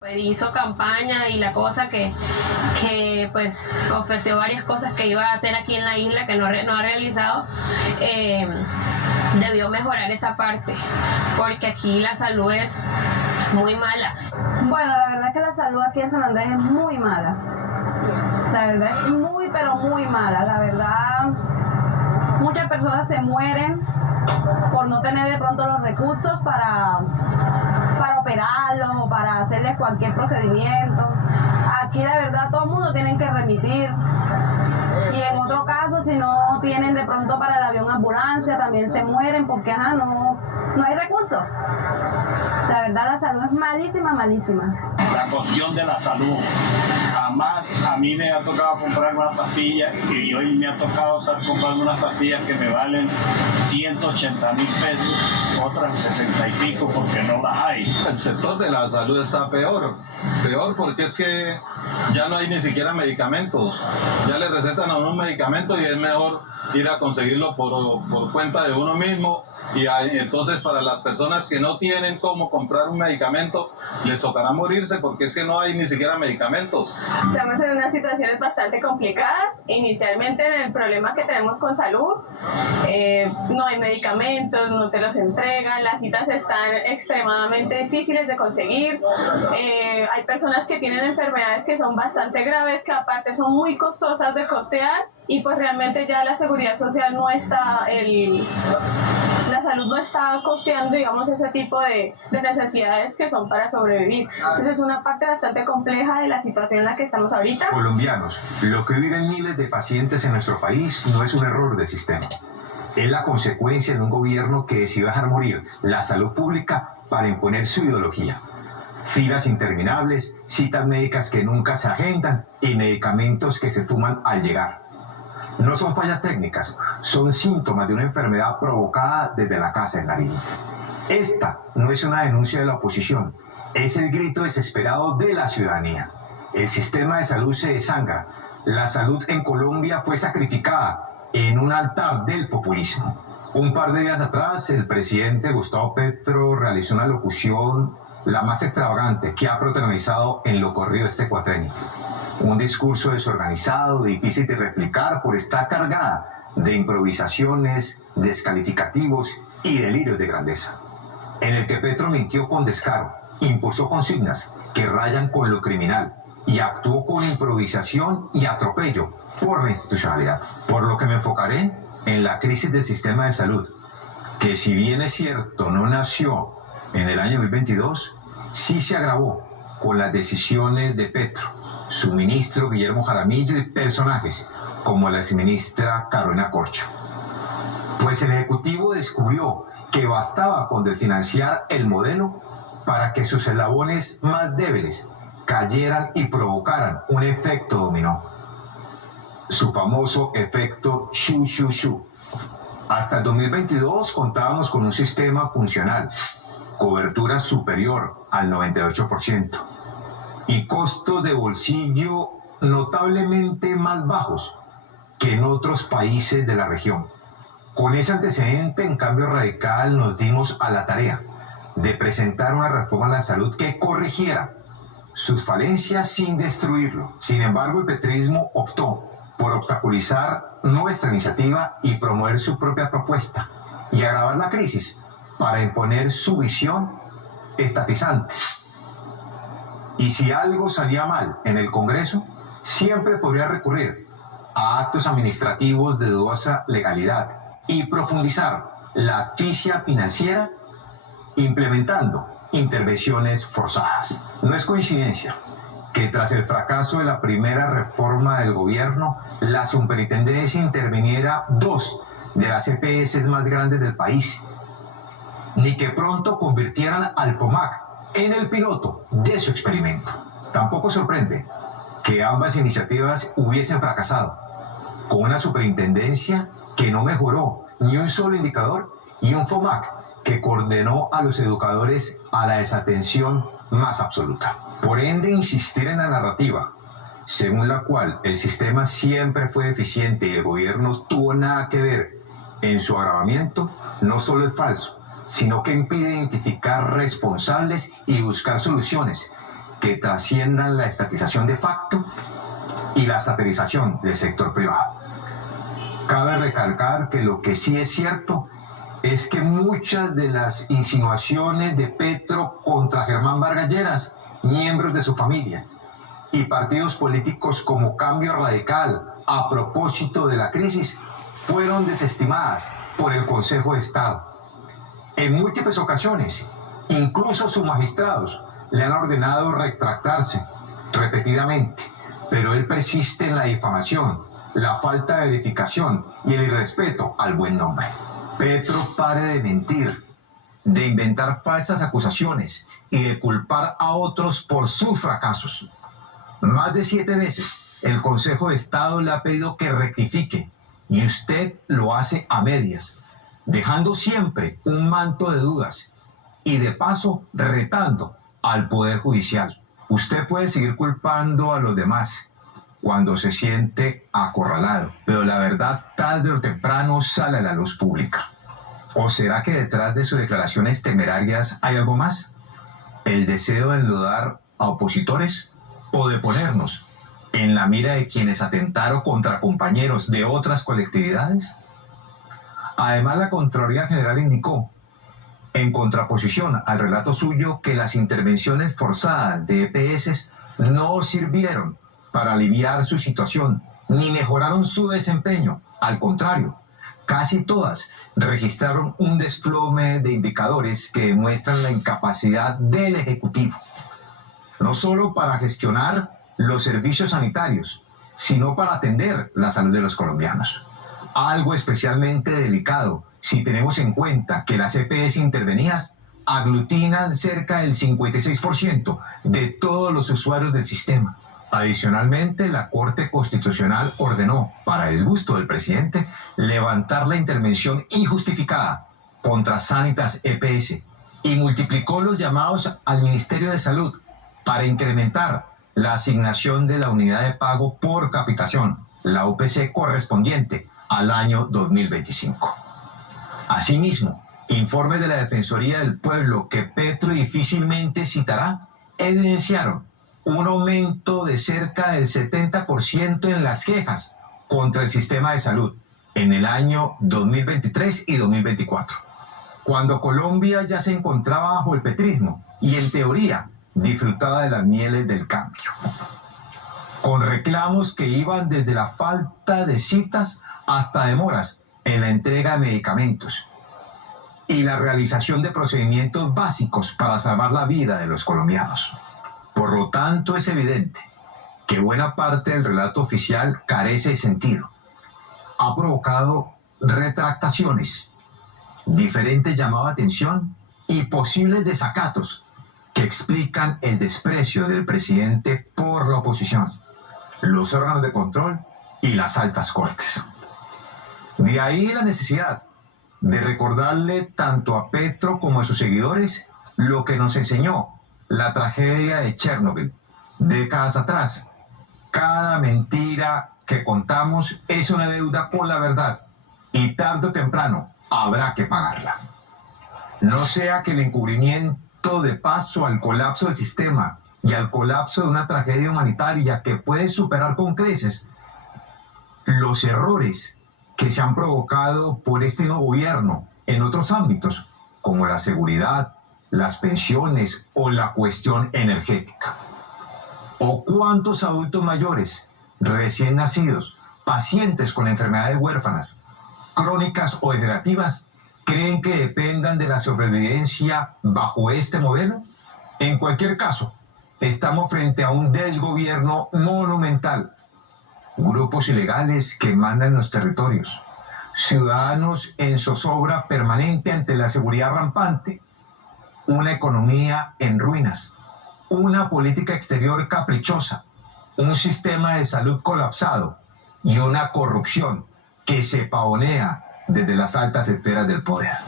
Pues hizo campaña y la cosa que pues ofreció varias cosas que iba a hacer aquí en la isla que no ha realizado. Debió mejorar esa parte porque aquí la salud es muy mala. Bueno, la verdad es que la salud aquí en San Andrés es muy mala. La verdad es muy, pero muy mala. La verdad, muchas personas se mueren por no tener de pronto los recursos para operarlos o para hacerles cualquier procedimiento. Aquí la verdad todo el mundo tiene que remitir. Y en otro caso, si no tienen de pronto para el avión ambulancia, también se mueren porque no hay recursos. La verdad la salud es malísima, malísima. La cuestión de la salud. Jamás a mí me ha tocado comprar una pastilla y hoy me ha tocado estar comprando unas pastillas que me valen 180.000 pesos, otras 60 y pico porque no las hay. El sector de la salud está peor porque es que ya no hay ni siquiera medicamentos. Ya le recetan a uno un medicamento y es mejor ir a conseguirlo por cuenta de uno mismo. Y entonces para las personas que no tienen cómo comprar un medicamento, les tocará morirse porque es que no hay ni siquiera medicamentos. Estamos en unas situaciones bastante complicadas. Inicialmente en el problema que tenemos con salud, no hay medicamentos, no te los entregan, las citas están extremadamente difíciles de conseguir. Hay personas que tienen enfermedades que son bastante graves, que aparte son muy costosas de costear y pues realmente ya la seguridad social no está, la salud no está costeando, digamos, ese tipo de necesidades que son para sobrevivir. Entonces es una parte bastante compleja de la situación en la que estamos ahorita. Colombianos, lo que viven miles de pacientes en nuestro país no es un error del sistema. Es la consecuencia de un gobierno que decidió dejar morir la salud pública para imponer su ideología. Filas interminables, citas médicas que nunca se agendan y medicamentos que se fuman al llegar. No son fallas técnicas, son síntomas de una enfermedad provocada desde la casa de Nariño. Esta no es una denuncia de la oposición, es el grito desesperado de la ciudadanía. El sistema de salud se desangra. La salud en Colombia fue sacrificada en un altar del populismo. Un par de días atrás, el presidente Gustavo Petro realizó una locución la más extravagante que ha protagonizado en lo corrido de este cuatrenio. Un discurso desorganizado, difícil de replicar, por estar cargada de improvisaciones, descalificativos y delirios de grandeza, en el que Petro mintió con descaro, impulsó consignas que rayan con lo criminal y actuó con improvisación y atropello por la institucionalidad. Por lo que me enfocaré en la crisis del sistema de salud, que si bien es cierto no nació en el año 2022, sí se agravó con las decisiones de Petro, su ministro Guillermo Jaramillo y personajes como la exministra Carolina Corcho. Pues el Ejecutivo descubrió que bastaba con desfinanciar el modelo para que sus eslabones más débiles cayeran y provocaran un efecto dominó. Su famoso efecto shu-shu-shu. Hasta el 2022 contábamos con un sistema funcional, cobertura superior al 98%. Y costos de bolsillo notablemente más bajos que en otros países de la región. Con ese antecedente, en Cambio Radical, nos dimos a la tarea de presentar una reforma a la salud que corrigiera sus falencias sin destruirlo. Sin embargo, el petrismo optó por obstaculizar nuestra iniciativa y promover su propia propuesta y agravar la crisis para imponer su visión estatizante. Y si algo salía mal en el Congreso, siempre podría recurrir a actos administrativos de dudosa legalidad y profundizar la asfixia financiera implementando intervenciones forzadas. No es coincidencia que tras el fracaso de la primera reforma del gobierno, la superintendencia interviniera 2 de las EPS más grandes del país, ni que pronto convirtieran al POMAC en el piloto de su experimento. Tampoco sorprende que ambas iniciativas hubiesen fracasado, con una superintendencia que no mejoró ni un solo indicador y un FOMAC que condenó a los educadores a la desatención más absoluta. Por ende, insistir en la narrativa según la cual el sistema siempre fue deficiente y el gobierno tuvo nada que ver en su agravamiento, no solo es falso, sino que impide identificar responsables y buscar soluciones que trasciendan la estatización de facto y la satirización del sector privado. Cabe recalcar que lo que sí es cierto es que muchas de las insinuaciones de Petro contra Germán Vargas Lleras, miembros de su familia, y partidos políticos como Cambio Radical a propósito de la crisis, fueron desestimadas por el Consejo de Estado. En múltiples ocasiones, incluso sus magistrados le han ordenado retractarse repetidamente, pero él persiste en la difamación, la falta de verificación y el irrespeto al buen nombre. Petro pare de mentir, de inventar falsas acusaciones y de culpar a otros por sus fracasos. Más de 7 veces el Consejo de Estado le ha pedido que rectifique y usted lo hace a medias, dejando siempre un manto de dudas y de paso retando al Poder Judicial. Usted puede seguir culpando a los demás cuando se siente acorralado, pero la verdad tarde o temprano sale a la luz pública. ¿O será que detrás de sus declaraciones temerarias hay algo más? ¿El deseo de enlodar a opositores o de ponernos en la mira de quienes atentaron contra compañeros de otras colectividades? Además, la Contraloría General indicó, en contraposición al relato suyo, que las intervenciones forzadas de EPS no sirvieron para aliviar su situación ni mejoraron su desempeño. Al contrario, casi todas registraron un desplome de indicadores que demuestran la incapacidad del Ejecutivo, no solo para gestionar los servicios sanitarios, sino para atender la salud de los colombianos. Algo especialmente delicado si tenemos en cuenta que las EPS intervenidas aglutinan cerca del 56% de todos los usuarios del sistema. Adicionalmente, la Corte Constitucional ordenó, para disgusto del presidente, levantar la intervención injustificada contra Sanitas EPS y multiplicó los llamados al Ministerio de Salud para incrementar la asignación de la unidad de pago por capitación, la UPC correspondiente al año 2025. Asimismo, informes de la Defensoría del Pueblo que Petro difícilmente citará evidenciaron un aumento de cerca del 70% en las quejas contra el sistema de salud en el año 2023 y 2024, cuando Colombia ya se encontraba bajo el petrismo y en teoría disfrutaba de las mieles del cambio, con reclamos que iban desde la falta de citas hasta demoras en la entrega de medicamentos y la realización de procedimientos básicos para salvar la vida de los colombianos. Por lo tanto, es evidente que buena parte del relato oficial carece de sentido. Ha provocado retractaciones, diferentes llamados de atención y posibles desacatos que explican el desprecio del presidente por la oposición, los órganos de control y las altas cortes. De ahí la necesidad de recordarle tanto a Petro como a sus seguidores lo que nos enseñó la tragedia de Chernobyl décadas atrás. Cada mentira que contamos es una deuda por la verdad y tarde o temprano habrá que pagarla. No sea que el encubrimiento dé paso al colapso del sistema y al colapso de una tragedia humanitaria que puede superar con creces los errores que se han provocado por este nuevo gobierno en otros ámbitos, como la seguridad, las pensiones o la cuestión energética. ¿O cuántos adultos mayores, recién nacidos, pacientes con enfermedades huérfanas, crónicas o degenerativas, creen que dependan de la sobrevivencia bajo este modelo? En cualquier caso, estamos frente a un desgobierno monumental, grupos ilegales que mandan los territorios, ciudadanos en zozobra permanente ante la seguridad rampante, una economía en ruinas, una política exterior caprichosa, un sistema de salud colapsado y una corrupción que se pavonea desde las altas esferas del poder.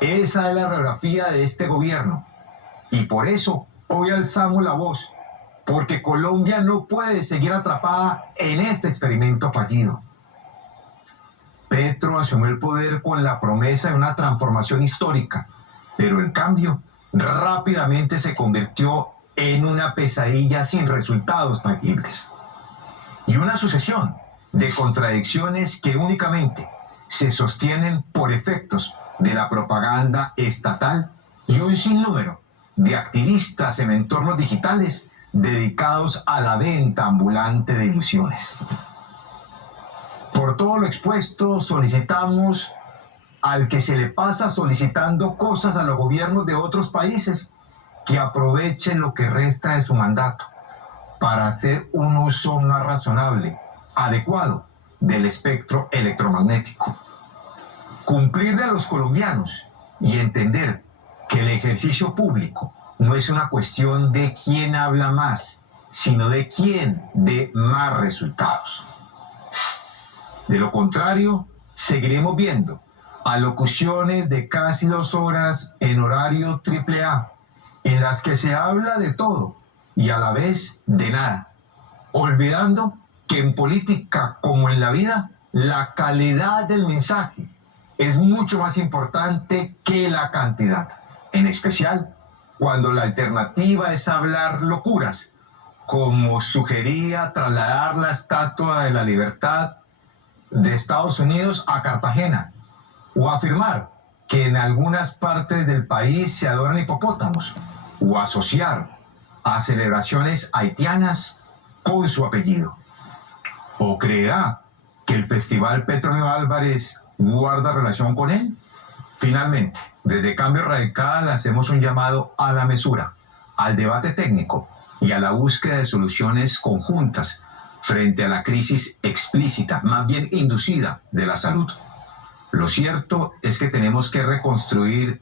Esa es la radiografía de este gobierno y por eso hoy alzamos la voz, porque Colombia no puede seguir atrapada en este experimento fallido. Petro asumió el poder con la promesa de una transformación histórica, pero el cambio rápidamente se convirtió en una pesadilla sin resultados tangibles. Y una sucesión de contradicciones que únicamente se sostienen por efectos de la propaganda estatal y un sinnúmero de activistas en entornos digitales dedicados a la venta ambulante de ilusiones. Por todo lo expuesto, solicitamos al que se le pasa solicitando cosas a los gobiernos de otros países que aprovechen lo que resta de su mandato para hacer un uso más razonable, adecuado del espectro electromagnético. Cumplir de los colombianos y entender que el ejercicio público no es una cuestión de quién habla más, sino de quién dé más resultados. De lo contrario, seguiremos viendo alocuciones de casi 2 horas en horario AAA, en las que se habla de todo y a la vez de nada, olvidando que en política como en la vida, la calidad del mensaje es mucho más importante que la cantidad, en especial cuando la alternativa es hablar locuras, como sugería trasladar la Estatua de la Libertad de Estados Unidos a Cartagena, o afirmar que en algunas partes del país se adoran hipopótamos, o asociar a celebraciones haitianas con su apellido. ¿O creerá que el Festival Petronio Álvarez guarda relación con él? Finalmente, desde Cambio Radical hacemos un llamado a la mesura, al debate técnico y a la búsqueda de soluciones conjuntas frente a la crisis explícita, más bien inducida, de la salud. Lo cierto es que tenemos que reconstruir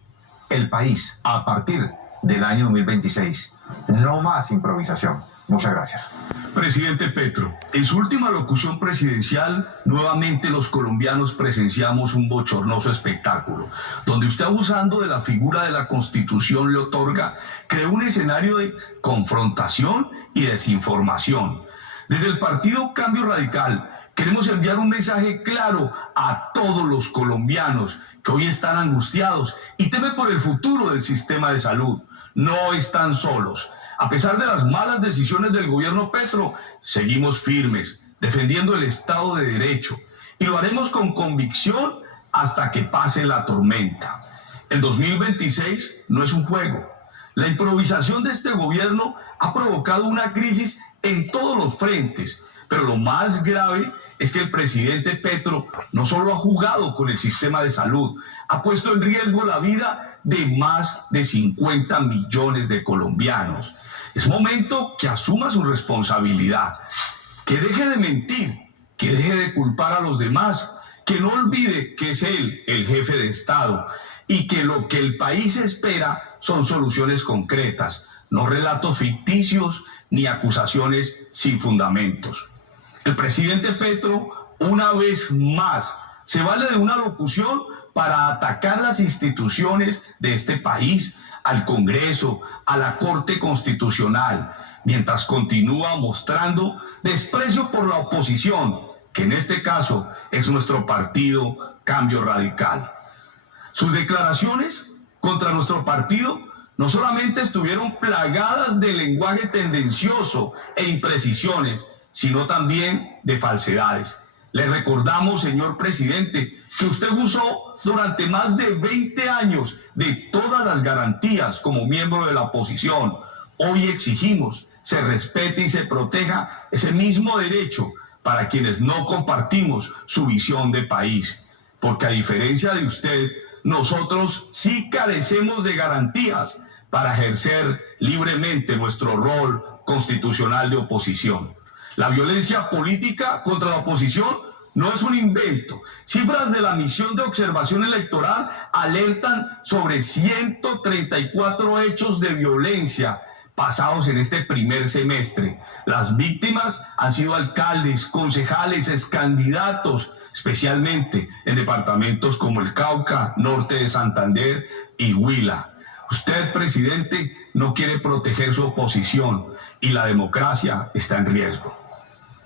el país a partir del año 2026. No más improvisación. Muchas gracias. Presidente Petro, en su última locución presidencial, nuevamente los colombianos presenciamos un bochornoso espectáculo, donde usted, abusando de la figura de la Constitución le otorga, creó un escenario de confrontación y desinformación. Desde el partido Cambio Radical queremos enviar un mensaje claro a todos los colombianos que hoy están angustiados y temen por el futuro del sistema de salud. No están solos. A pesar de las malas decisiones del gobierno Petro, seguimos firmes, defendiendo el Estado de Derecho, y lo haremos con convicción hasta que pase la tormenta. El 2026 no es un juego. La improvisación de este gobierno ha provocado una crisis en todos los frentes, pero lo más grave es que el presidente Petro no solo ha jugado con el sistema de salud, ha puesto en riesgo la vida de más de 50 millones de colombianos. Es momento que asuma su responsabilidad, que deje de mentir, que deje de culpar a los demás, que no olvide que es él el jefe de Estado y que lo que el país espera son soluciones concretas, no relatos ficticios ni acusaciones sin fundamentos. El presidente Petro, una vez más, se vale de una locución para atacar las instituciones de este país, al Congreso, a la Corte Constitucional, mientras continúa mostrando desprecio por la oposición, que en este caso es nuestro partido Cambio Radical. Sus declaraciones contra nuestro partido no solamente estuvieron plagadas de lenguaje tendencioso e imprecisiones, sino también de falsedades. Le recordamos, señor presidente, que usted usó durante más de 20 años de todas las garantías como miembro de la oposición. Hoy exigimos se respete y se proteja ese mismo derecho para quienes no compartimos su visión de país. Porque a diferencia de usted, nosotros sí carecemos de garantías para ejercer libremente nuestro rol constitucional de oposición. La violencia política contra la oposición no es un invento. Cifras de la misión de observación electoral alertan sobre 134 hechos de violencia pasados en este primer semestre. Las víctimas han sido alcaldes, concejales, excandidatos, especialmente en departamentos como el Cauca, norte de Santander y Huila. Usted, presidente, no quiere proteger su oposición y la democracia está en riesgo.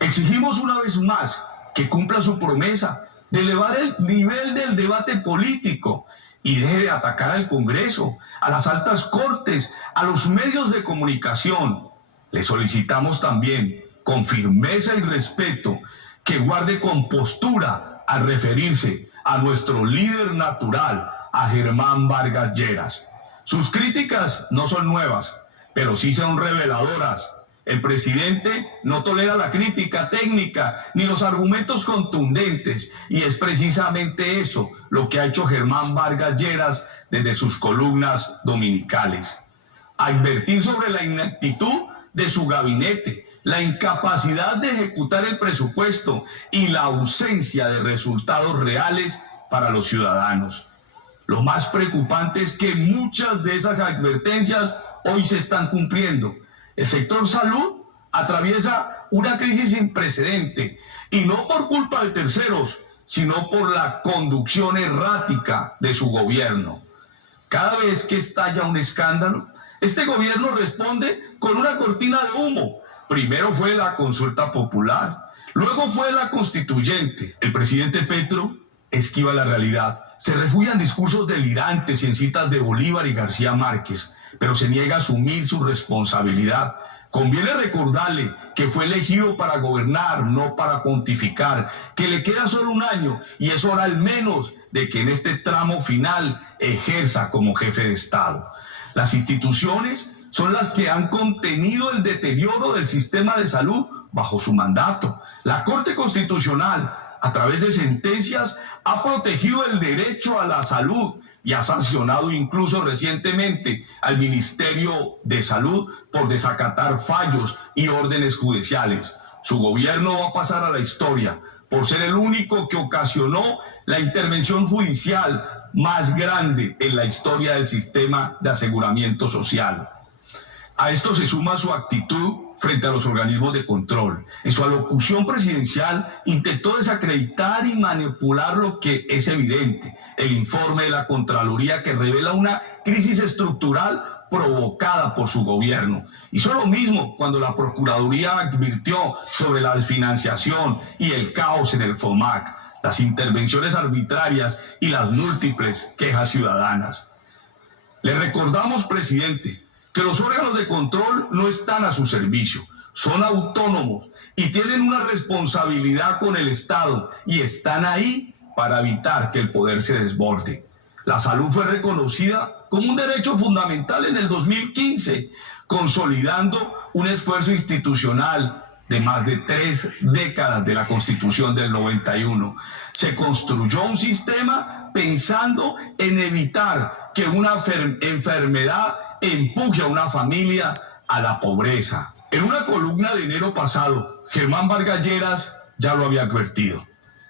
Exigimos una vez más que cumpla su promesa de elevar el nivel del debate político y deje de atacar al Congreso, a las altas cortes, a los medios de comunicación. Le solicitamos también, con firmeza y respeto, que guarde compostura al referirse a nuestro líder natural, a Germán Vargas Lleras. Sus críticas no son nuevas, pero sí son reveladoras. El presidente no tolera la crítica técnica ni los argumentos contundentes, y es precisamente eso lo que ha hecho Germán Vargas Lleras desde sus columnas dominicales. Advertir sobre la ineptitud de su gabinete, la incapacidad de ejecutar el presupuesto y la ausencia de resultados reales para los ciudadanos. Lo más preocupante es que muchas de esas advertencias hoy se están cumpliendo. El sector salud atraviesa una crisis sin precedente, y no por culpa de terceros, sino por la conducción errática de su gobierno. Cada vez que estalla un escándalo, este gobierno responde con una cortina de humo. Primero fue la consulta popular, luego fue la constituyente. El presidente Petro esquiva la realidad, se refugia en discursos delirantes y en citas de Bolívar y García Márquez, pero se niega a asumir su responsabilidad. Conviene recordarle que fue elegido para gobernar, no para pontificar, que le queda solo un año y es hora al menos de que en este tramo final ejerza como jefe de Estado. Las instituciones son las que han contenido el deterioro del sistema de salud bajo su mandato. La Corte Constitucional, a través de sentencias, ha protegido el derecho a la salud y ha sancionado incluso recientemente al Ministerio de Salud por desacatar fallos y órdenes judiciales. Su gobierno va a pasar a la historia por ser el único que ocasionó la intervención judicial más grande en la historia del sistema de aseguramiento social. A esto se suma su actitud frente a los organismos de control. En su alocución presidencial intentó desacreditar y manipular lo que es evidente: el informe de la Contraloría, que revela una crisis estructural provocada por su gobierno. Hizo lo mismo cuando la Procuraduría advirtió sobre la desfinanciación y el caos en el FOMAC, las intervenciones arbitrarias y las múltiples quejas ciudadanas. Le recordamos, presidente, que los órganos de control no están a su servicio, son autónomos y tienen una responsabilidad con el Estado, y están ahí para evitar que el poder se desborde. La salud fue reconocida como un derecho fundamental en el 2015, consolidando un esfuerzo institucional de más de 3 décadas de la Constitución del 91. Se construyó un sistema pensando en evitar que una enfermedad empuje a una familia a la pobreza. En una columna de enero pasado, Germán Vargas Lleras ya lo había advertido.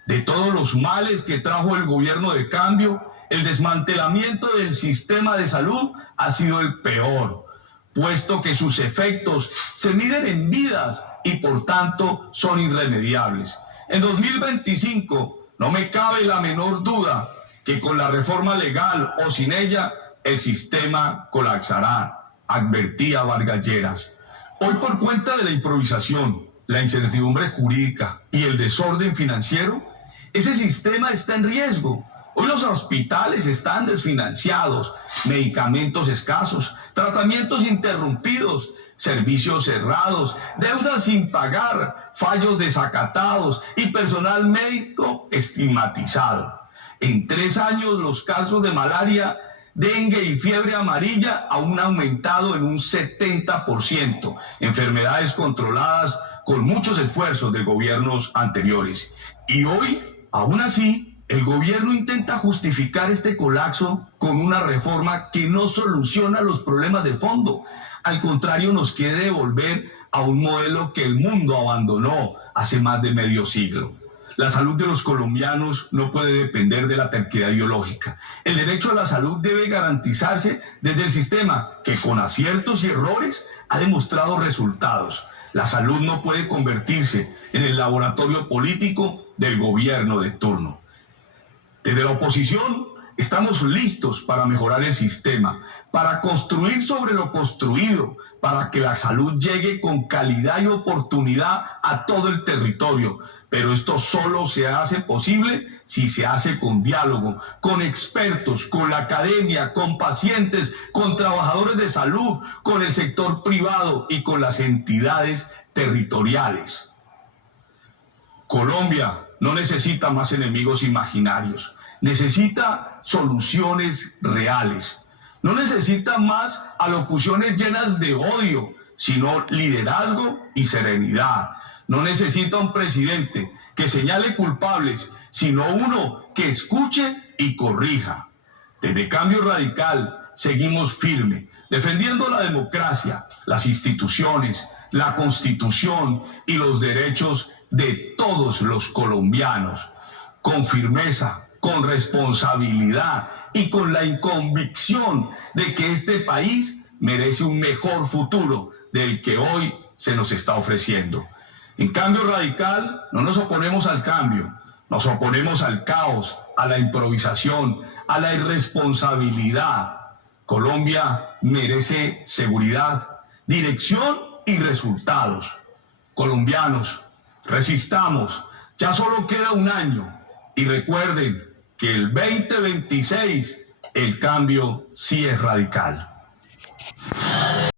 De todos los males que trajo el gobierno de cambio, el desmantelamiento del sistema de salud ha sido el peor, puesto que sus efectos se miden en vidas y por tanto son irremediables. En 2025 no me cabe la menor duda que con la reforma legal o sin ella, el sistema colapsará, advertía Vargas Lleras. Hoy, por cuenta de la improvisación, la incertidumbre jurídica y el desorden financiero, ese sistema está en riesgo. Hoy los hospitales están desfinanciados, medicamentos escasos, tratamientos interrumpidos, servicios cerrados, deudas sin pagar, fallos desacatados y personal médico estigmatizado. En 3 años los casos de malaria, dengue y fiebre amarilla aún han aumentado en un 70%, enfermedades controladas con muchos esfuerzos de gobiernos anteriores. Y hoy, aún así, el gobierno intenta justificar este colapso con una reforma que no soluciona los problemas de fondo. Al contrario, nos quiere devolver a un modelo que el mundo abandonó hace más de medio siglo. La salud de los colombianos no puede depender de la terquedad ideológica. El derecho a la salud debe garantizarse desde el sistema que, con aciertos y errores, ha demostrado resultados. La salud no puede convertirse en el laboratorio político del gobierno de turno. Desde la oposición estamos listos para mejorar el sistema, para construir sobre lo construido, para que la salud llegue con calidad y oportunidad a todo el territorio. Pero esto solo se hace posible si se hace con diálogo, con expertos, con la academia, con pacientes, con trabajadores de salud, con el sector privado y con las entidades territoriales. Colombia no necesita más enemigos imaginarios, necesita soluciones reales. No necesita más alocuciones llenas de odio, sino liderazgo y serenidad. No necesita un presidente que señale culpables, sino uno que escuche y corrija. Desde Cambio Radical seguimos firme, defendiendo la democracia, las instituciones, la Constitución y los derechos de todos los colombianos, con firmeza, con responsabilidad y con la convicción de que este país merece un mejor futuro del que hoy se nos está ofreciendo. En Cambio Radical no nos oponemos al cambio, nos oponemos al caos, a la improvisación, a la irresponsabilidad. Colombia merece seguridad, dirección y resultados. Colombianos, resistamos, ya solo queda un año y recuerden que el 2026 el cambio sí es radical.